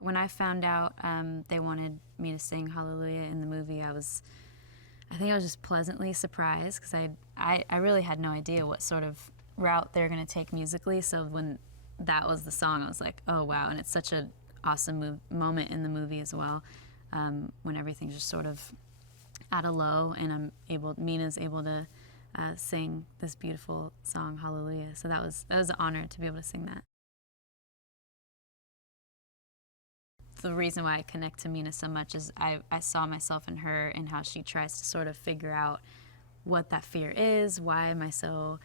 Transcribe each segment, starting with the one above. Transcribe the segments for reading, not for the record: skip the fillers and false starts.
When I found out they wanted me to sing Hallelujah in the movie, I think I was just pleasantly surprised because I really had no idea what sort of route they were going to take musically. So when that was the song, I was like, oh wow, and it's such an awesome moment in the movie as well, when everything's just sort of at a low and Meena's able to sing this beautiful song, Hallelujah. So that was an honor to be able to sing that. The reason why I connect to Meena so much is I saw myself in her and how she tries to sort of figure out what that fear is, why am I so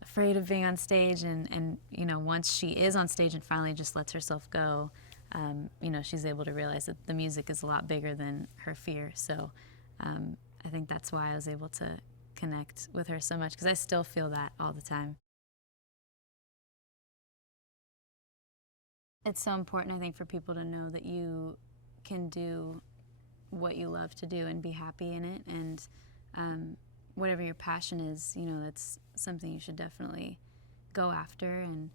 afraid of being on stage, and you know, once she is on stage and finally just lets herself go, you know, she's able to realize that the music is a lot bigger than her fear. So I think that's why I was able to connect with her so much, because I still feel that all the time. It's so important, I think, for people to know that you can do what you love to do and be happy in it, and whatever your passion is, you know, that's something you should definitely go after. And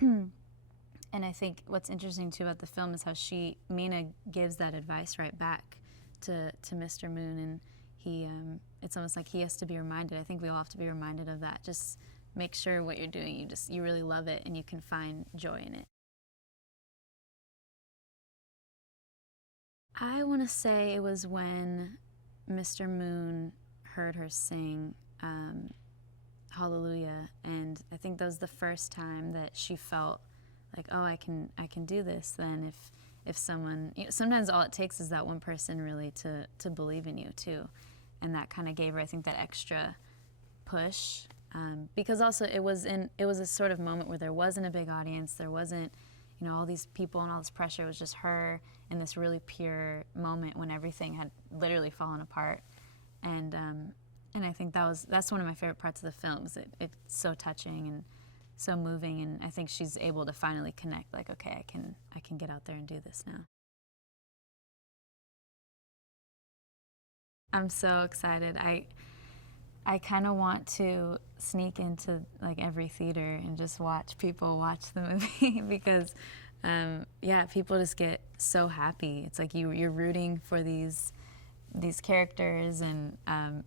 and I think what's interesting too about the film is how Meena gives that advice right back to Mr. Moon, and it's almost like he has to be reminded. I think we all have to be reminded of that. Just make sure what you're doing, you really love it and you can find joy in it. I want to say it was when Mr. Moon heard her sing Hallelujah, and I think that was the first time that she felt like, oh, I can do this. Then if someone, you know, sometimes all it takes is that one person really to believe in you too, and that kind of gave her, I think, that extra push. Because also it was a sort of moment where there wasn't a big audience, there wasn't, you know, all these people and all this pressure. It was just her in this really pure moment when everything had literally fallen apart, and I think that's one of my favorite parts of the film. It's so touching and so moving, and I think she's able to finally connect. Like, okay, I can get out there and do this now. I'm so excited. I kind of want to sneak into like every theater and just watch people watch the movie because, yeah, people just get so happy. It's like you're rooting for these characters, and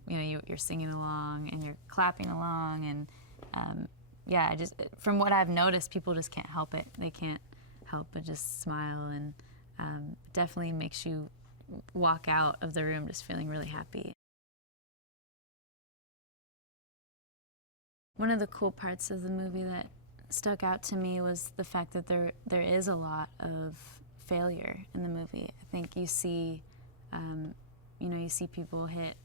you know, you're singing along and you're clapping along, and yeah, from what I've noticed, people just can't help it. They can't help but just smile, and definitely makes you walk out of the room just feeling really happy. One of the cool parts of the movie that stuck out to me was the fact that there is a lot of failure in the movie. I think you see, you know, you see people hit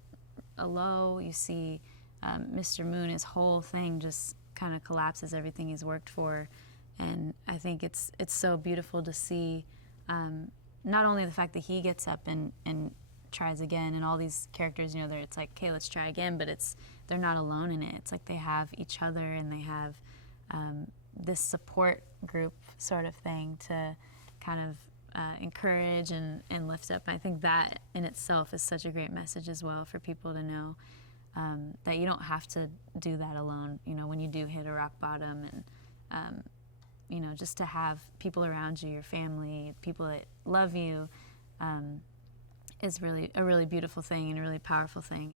a low. You see Mr. Moon, his whole thing just kind of collapses, everything he's worked for, and I think it's so beautiful to see. Not only the fact that he gets up and tries again, and all these characters, you know, it's like, okay, let's try again, but they're not alone in it. It's like they have each other, and they have this support group sort of thing to kind of encourage and lift up. And I think that in itself is such a great message as well for people to know, that you don't have to do that alone, you know, when you do hit a rock bottom, and you know, just to have people around you, your family, people that love you, is really a really beautiful thing and a really powerful thing.